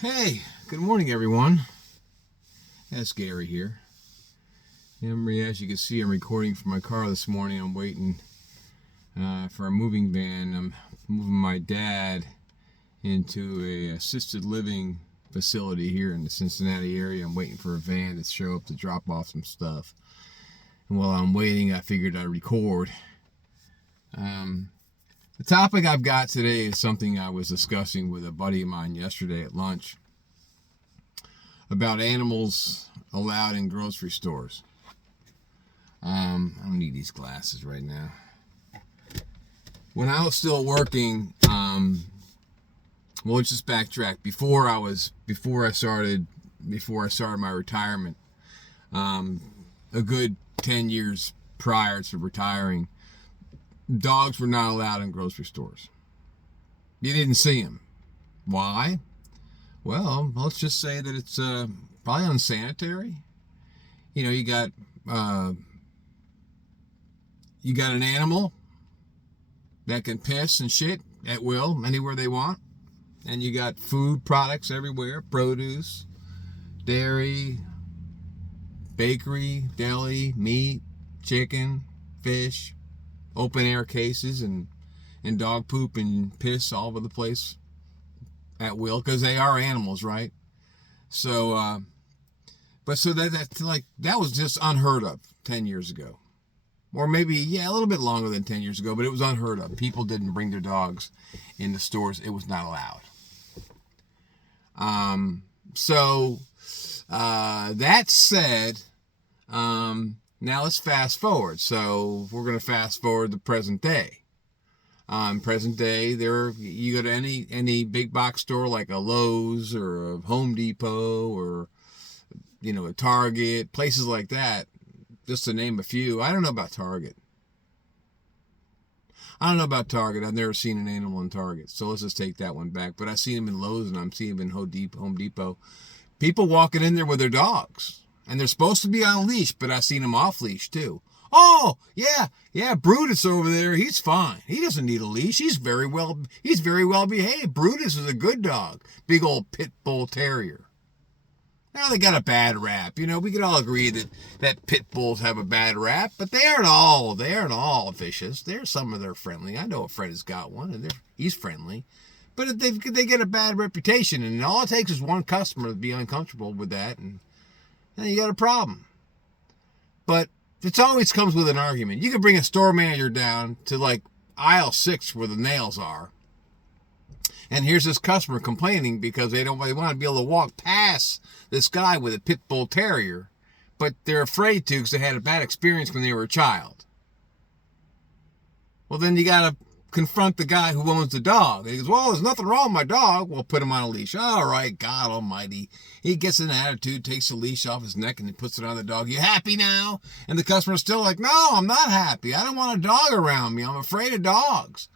Hey, good morning, everyone. That's Gary here. As you can see, I'm recording from my car this morning. I'm waiting for a moving van. I'm moving my dad into a assisted living facility here in the Cincinnati area. I'm waiting for a van to show up to drop off some stuff. And while I'm waiting, I figured I'd record. The topic I've got today is something I was discussing with a buddy of mine yesterday at lunch about animals allowed in grocery stores. I don't need these glasses right now. When I was still working, well, let's just backtrack. Before I started my retirement, a good 10 years prior to retiring, dogs were not allowed in grocery stores. You didn't see them. Why? Well, let's just say that it's probably unsanitary. You got an animal that can piss and shit at will anywhere they want, and you got food products everywhere: produce, dairy, bakery, deli, meat, chicken, fish, open air cases, and dog poop and piss all over the place at will, because they are animals, right? So that was just unheard of 10 years ago, or maybe a little bit longer than 10 years ago, but it was unheard of. People didn't bring their dogs in the stores; it was not allowed. That said, now let's fast forward. So we're going to fast forward to present day. Present day, you go to any big box store like a Lowe's or a Home Depot or a Target, places like that, just to name a few. I don't know about Target. I've never seen an animal in Target, so let's just take that one back. But I've seen them in Lowe's and I've seen them in Home Depot. People walking in there with their dogs, and they're supposed to be on a leash, but I've seen them off leash too. Oh, yeah, Brutus over there, he's fine. He doesn't need a leash. He's very well behaved. Brutus is a good dog. Big old pit bull terrier. Now they got a bad rap. We can all agree that pit bulls have a bad rap, but they aren't all vicious. Some of them are friendly. I know a friend has got one, and he's friendly. But they get a bad reputation, and all it takes is one customer to be uncomfortable with that, and then you got a problem. But it always comes with an argument. You can bring a store manager down to like aisle 6 where the nails are, and here's this customer complaining because they want to be able to walk past this guy with a pit bull terrier, but they're afraid to because they had a bad experience when they were a child. Well, then you got to confront the guy who owns the dog. And he goes, well, there's nothing wrong with my dog. Well, put him on a leash. All right, God almighty. He gets an attitude, takes the leash off his neck, and he puts it on the dog. You happy now? And the customer's still like, no, I'm not happy. I don't want a dog around me. I'm afraid of dogs.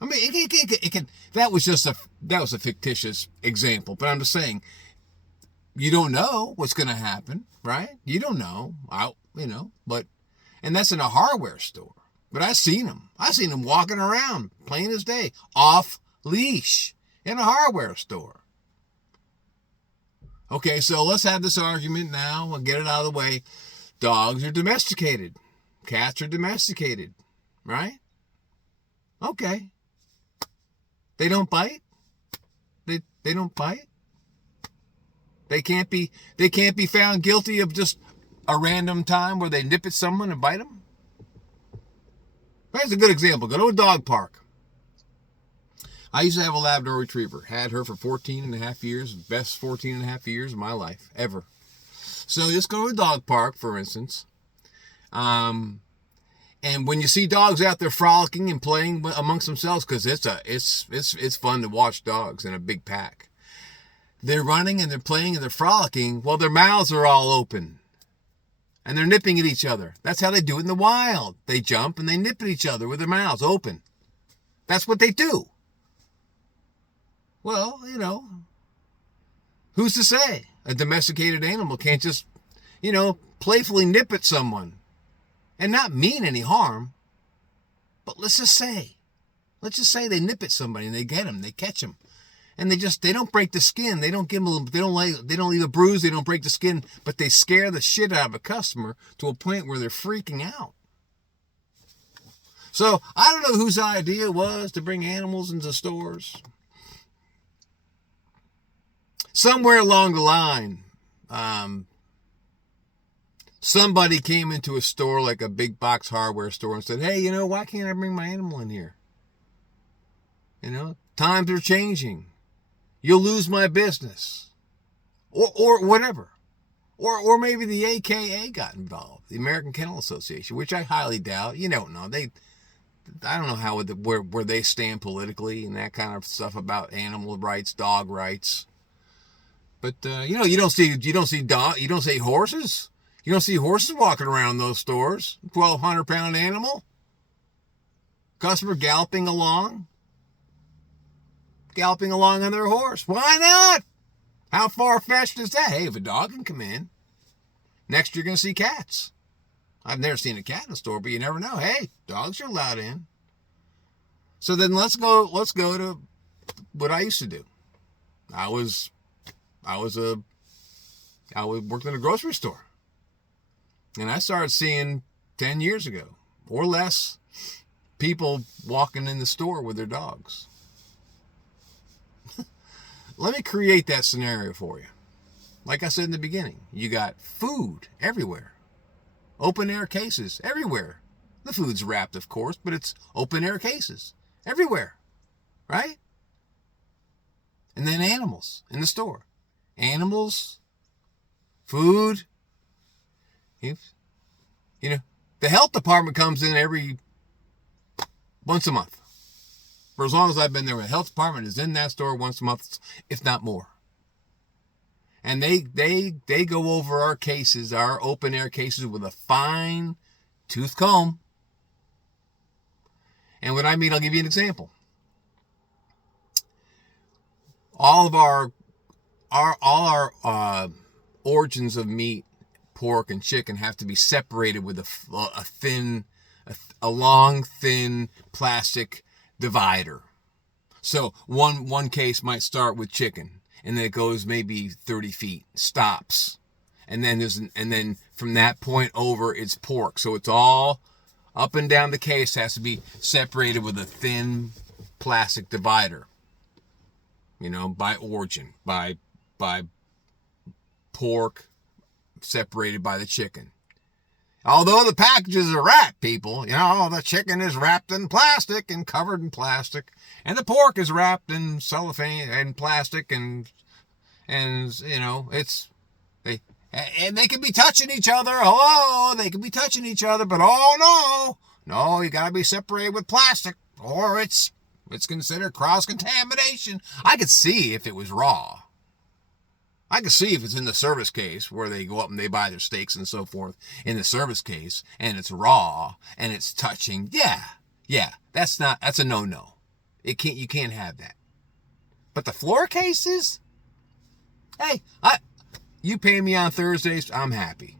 I mean, it can. That was a fictitious example, but I'm just saying, you don't know what's going to happen, right? You don't know. And that's in a hardware store. But I seen him walking around, plain as day, off leash in a hardware store. Okay, so let's have this argument now. We'll get it out of the way. Dogs are domesticated. Cats are domesticated, right? Okay. They don't bite. They don't bite. They can't be found guilty of just a random time where they nip at someone and bite them. That's a good example. Go to a dog park. I used to have a Labrador Retriever. Had her for 14 and a half years. Best 14 and a half years of my life, ever. So just go to a dog park, for instance. And when you see dogs out there frolicking and playing amongst themselves, because it's fun to watch dogs in a big pack. They're running and they're playing and they're frolicking. Well, their mouths are all open. And they're nipping at each other. That's how they do it in the wild. They jump and they nip at each other with their mouths open. That's what they do. Well, who's to say a domesticated animal can't just, playfully nip at someone and not mean any harm? But let's just say they nip at somebody and they get them, they catch them. And they don't break the skin. They don't leave a bruise. They don't break the skin, but they scare the shit out of a customer to a point where they're freaking out. So I don't know whose idea it was to bring animals into stores. Somewhere along the line, somebody came into a store like a big box hardware store and said, hey, why can't I bring my animal in here? Times are changing. You'll lose my business. Or whatever. Or maybe the AKA got involved, the American Kennel Association, which I highly doubt. You don't know. I don't know where they stand politically and that kind of stuff about animal rights, dog rights. But you don't see horses. You don't see horses walking around those stores. 1,200-pound animal. Customer galloping along on their horse. Why not? How far-fetched is that? Hey, if a dog can come in, next you're going to see cats. I've never seen a cat in the store, but you never know. Hey, dogs are allowed in. So then let's go to what I used to do. I worked in a grocery store. And I started seeing 10 years ago or less people walking in the store with their dogs. Let me create that scenario for you. Like I said in the beginning, you got food everywhere. Open air cases everywhere. The food's wrapped, of course, but it's open air cases everywhere. Right? And then animals in the store. Animals, food. The health department comes in once a month. For as long as I've been there, the health department is in that store once a month, if not more. And they go over our cases, our open air cases, with a fine tooth comb. And what I mean, I'll give you an example. All of our origins of meat, pork and chicken, have to be separated with a long, thin plastic divider. So one case might start with chicken, and then it goes maybe 30 feet, stops, and then from that point over it's pork. So it's all up and down the case has to be separated with a thin plastic divider. By origin, by pork separated by the chicken. Although the packages are wrapped, people, the chicken is wrapped in plastic and covered in plastic, and the pork is wrapped in cellophane and plastic, and it's they can be touching each other. Hello, they can be touching each other, but no, you gotta be separated with plastic, or it's considered cross-contamination. I could see if it was raw. I can see if it's in the service case where they go up and they buy their steaks and so forth in the service case, and it's raw and it's touching. Yeah, that's a no-no. You can't have that. But the floor cases, hey, you pay me on Thursdays, I'm happy.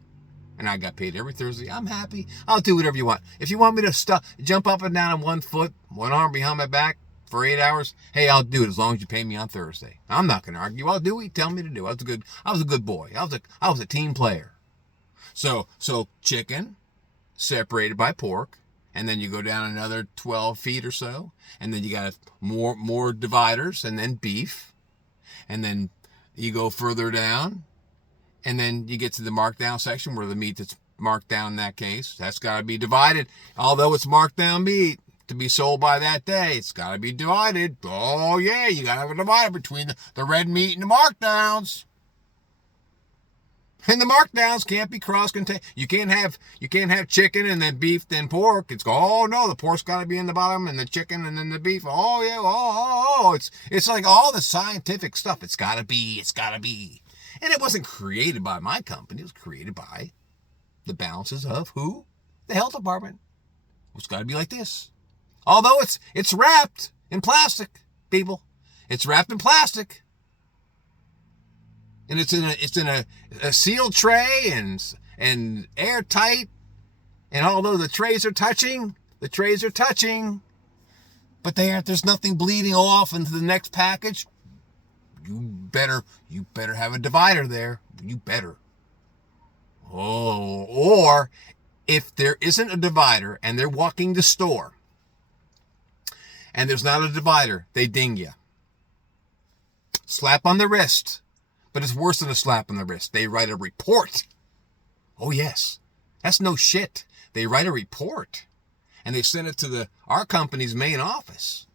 And I got paid every Thursday. I'm happy. I'll do whatever you want. If you want me to jump up and down on one foot, one arm behind my back for 8 hours, hey, I'll do it as long as you pay me on Thursday. I'm not going to argue. I'll do what you tell me to do. I was a good boy. I was a team player. So chicken separated by pork, and then you go down another 12 feet or so, and then you got more dividers, and then beef, and then you go further down, and then you get to the markdown section where the meat that's marked down in that case, that's got to be divided. Although it's marked down meat to be sold by that day, it's got to be divided. Oh yeah, you got to have a divider between the red meat and the markdowns. And the markdowns can't be cross-contained. You can't have chicken and then beef then pork. The pork's got to be in the bottom and the chicken and then the beef. Oh yeah, it's like all the scientific stuff. It's got to be. And it wasn't created by my company. It was created by the balances of who? The health department. It's got to be like this. Although it's wrapped in plastic, people. It's wrapped in plastic. And it's in a sealed tray and airtight. And although the trays are touching, but there's nothing bleeding off into the next package. you better have a divider there. You better. Oh, or if there isn't a divider and they're walking the store and there's not a divider, they ding you. Slap on the wrist. But it's worse than a slap on the wrist. They write a report. Oh, yes. That's no shit. They write a report. And they send it to our company's main office.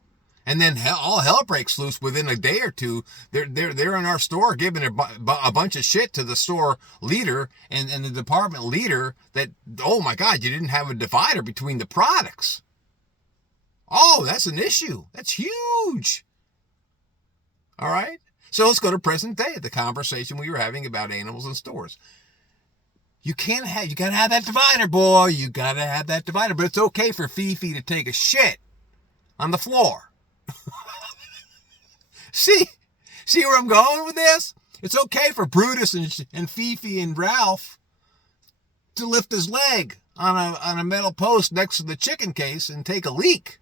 And then all hell breaks loose within a day or two. They're in our store giving a bunch of shit to the store leader and the department leader that, oh my God, you didn't have a divider between the products. Oh, that's an issue. That's huge. All right. So let's go to present day, the conversation we were having about animals in stores. You gotta have that divider, boy. You gotta have that divider. But it's okay for Fifi to take a shit on the floor. See where I'm going with this? It's okay for Brutus and Fifi and Ralph to lift his leg on a metal post next to the chicken case and take a leak.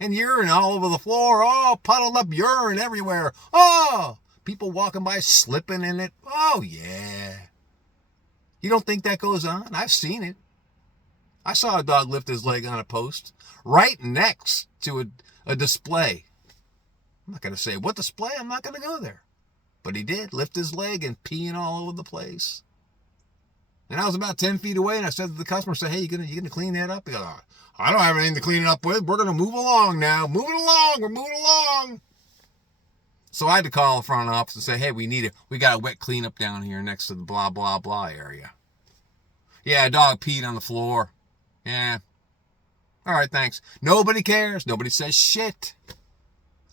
And urine all over the floor. Oh, puddled up urine everywhere. Oh, people walking by slipping in it. Oh, yeah. You don't think that goes on? I've seen it. I saw a dog lift his leg on a post right next to a display. I'm not going to say what display. I'm not going to go there. But he did lift his leg and peeing all over the place. And I was about 10 feet away, and I said to the customer, "Hey, you gonna clean that up?" He goes, "I don't have anything to clean it up with. We're going to move along now. Moving along. We're moving along." So I had to call the front office and say, "Hey, we got a wet cleanup down here next to the blah, blah, blah area." "Yeah, a dog peed on the floor." "Yeah. All right, thanks." Nobody cares. Nobody says shit.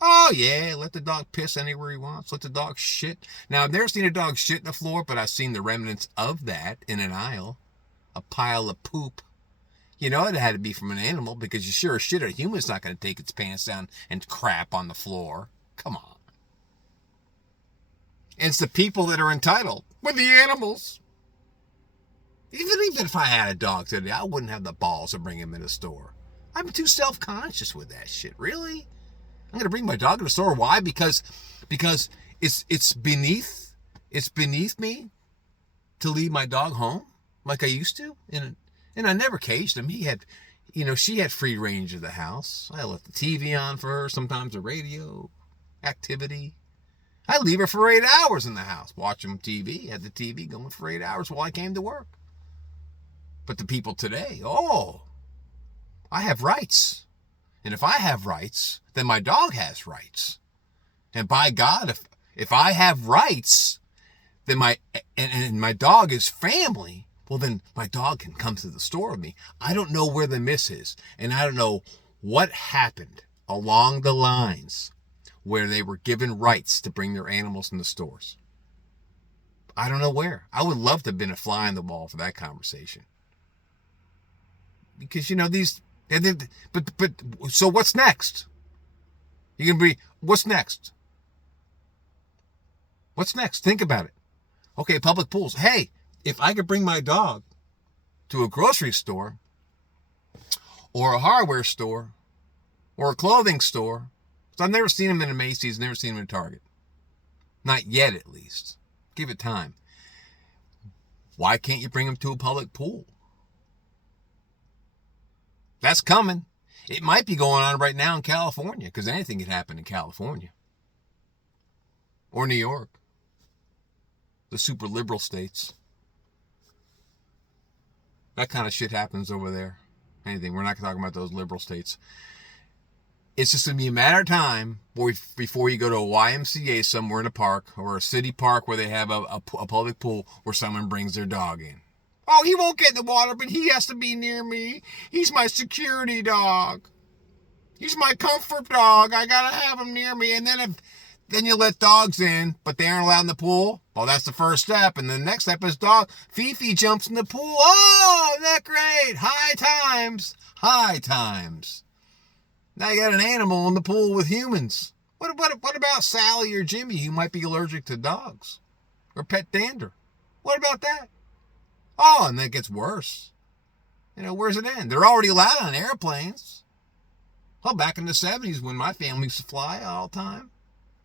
Oh, yeah, let the dog piss anywhere he wants. Let the dog shit. Now, I've never seen a dog shit in the floor, but I've seen the remnants of that in an aisle. A pile of poop. You know it had to be from an animal, because you sure as shit a human's not going to take its pants down and crap on the floor. Come on. And it's the people that are entitled. With the animals. Even if I had a dog today, I wouldn't have the balls to bring him in the store. I'm too self-conscious with that shit. Really? I'm going to bring my dog to the store. Why? Because it's beneath me to leave my dog home like I used to. And I never caged him. She had free range of the house. I left the TV on for her, sometimes the radio, activity. I leave her for 8 hours in the house, watching TV, had the TV going for 8 hours while I came to work. But the people today, I have rights. And if I have rights, then my dog has rights. And by God, if I have rights, then my dog is family, well, then my dog can come to the store with me. I don't know where the miss is. And I don't know what happened along the lines where they were given rights to bring their animals in the stores. I don't know where. I would love to have been a fly on the wall for that conversation. Because, but so what's next? What's next? What's next? Think about it. Okay, public pools. Hey, if I could bring my dog to a grocery store or a hardware store or a clothing store, so I've never seen him in a Macy's, never seen him in a Target. Not yet, at least. Give it time. Why can't you bring him to a public pool? That's coming. It might be going on right now in California, because anything could happen in California. Or New York. The super liberal states. That kind of shit happens over there. Anything. We're not talking about those liberal states. It's just going to be a matter of time before you go to a YMCA somewhere in a park, or a city park where they have a public pool where someone brings their dog in. "Oh, he won't get in the water, but he has to be near me. He's my security dog. He's my comfort dog. I gotta have him near me." And then you let dogs in, but they aren't allowed in the pool. Well, that's the first step. And the next step is Fifi jumps in the pool. Oh, isn't that great? High times. High times. Now you got an animal in the pool with humans. What about Sally or Jimmy, who might be allergic to dogs? Or pet dander? What about that? Oh, and then it gets worse. Where's it end? They're already allowed on airplanes. Well, back in the 70s when my family used to fly all the time.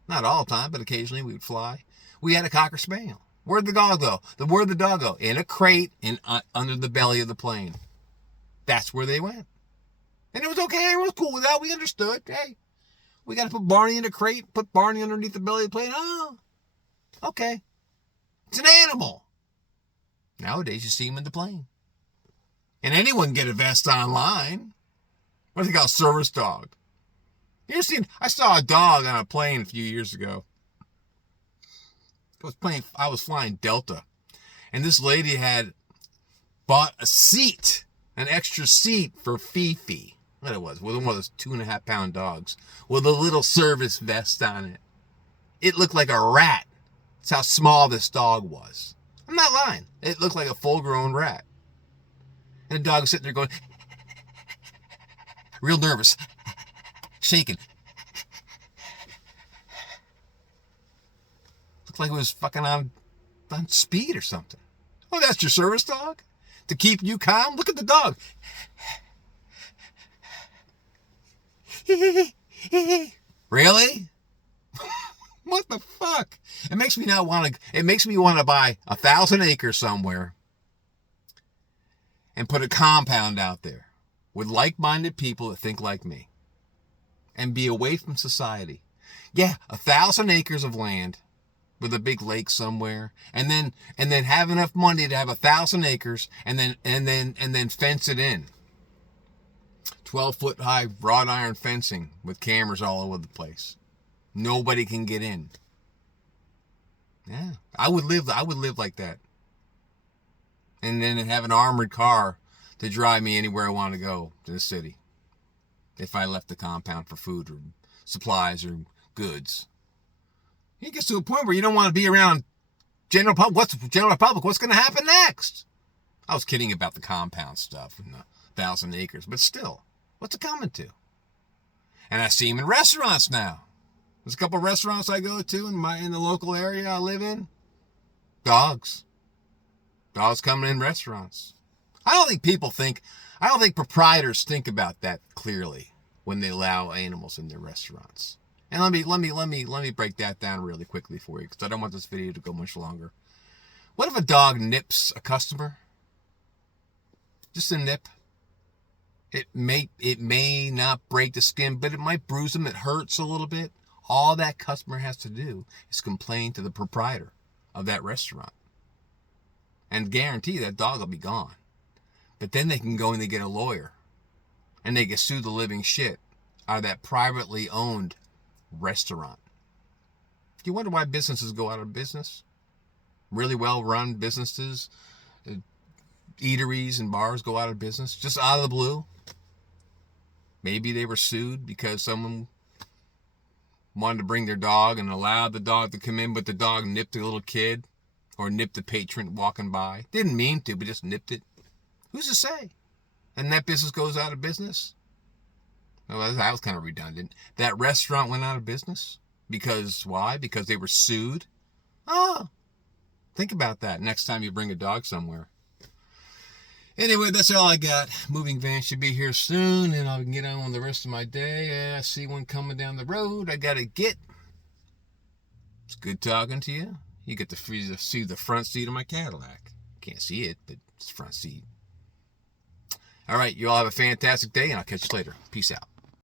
Not all the time, but occasionally we would fly. We had a Cocker Spaniel. Where'd the dog go? Where'd the dog go? In a crate under the belly of the plane. That's where they went. And it was okay. Everyone was cool with that. We understood. Hey, we got to put Barney in a crate, put Barney underneath the belly of the plane. Oh, okay. It's an animal. Nowadays, you see him in the plane. And anyone can get a vest online. What do they call a service dog? You ever seen? I saw a dog on a plane a few years ago. I was flying Delta, and this lady had bought a seat, an extra seat for Fifi. What it was, with one of those 2.5 pound dogs, with a little service vest on it. It looked like a rat. That's how small this dog was. I'm not lying. It looked like a full-grown rat. And the dog was sitting there going, real nervous, shaking. Looked like it was fucking on speed or something. Oh, that's your service dog? To keep you calm? Look at the dog. Really? What the fuck? It makes me want to buy 1,000 acres somewhere and put a compound out there with like-minded people that think like me and be away from society. Yeah, 1,000 acres of land with a big lake somewhere, and then have enough money to have 1,000 acres and then fence it in. 12-foot high wrought iron fencing with cameras all over the place. Nobody can get in. Yeah, I would live like that. And then have an armored car to drive me anywhere I want to go to the city. If I left the compound for food or supplies or goods. It gets to a point where you don't want to be around general public. What's going to happen next? I was kidding about the compound stuff and the 1,000 acres, but still, what's it coming to? And I see them in restaurants now. There's a couple of restaurants I go to in the local area I live in. Dogs coming in restaurants. I don't think proprietors think about that clearly when they allow animals in their restaurants. And let me break that down really quickly for you, because I don't want this video to go much longer. What if a dog nips a customer? Just a nip. It may not break the skin, but it might bruise them. It hurts a little bit. All that customer has to do is complain to the proprietor of that restaurant, and guarantee that dog will be gone. But then they can go and they get a lawyer, and they can sue the living shit out of that privately owned restaurant. You wonder why businesses go out of business? Really well-run businesses, eateries and bars go out of business just out of the blue. Maybe they were sued because someone wanted to bring their dog and allowed the dog to come in, but the dog nipped a little kid or nipped the patron walking by. Didn't mean to, but just nipped it. Who's to say? And that business goes out of business? Well, that was kind of redundant. That restaurant went out of business? Because why? Because they were sued? Oh, think about that next time you bring a dog somewhere. Anyway, that's all I got. Moving van should be here soon, and I'll get on with the rest of my day. I see one coming down the road I got to get. It's good talking to you. You get to see the front seat of my Cadillac. Can't see it, but it's front seat. All right, you all have a fantastic day, and I'll catch you later. Peace out.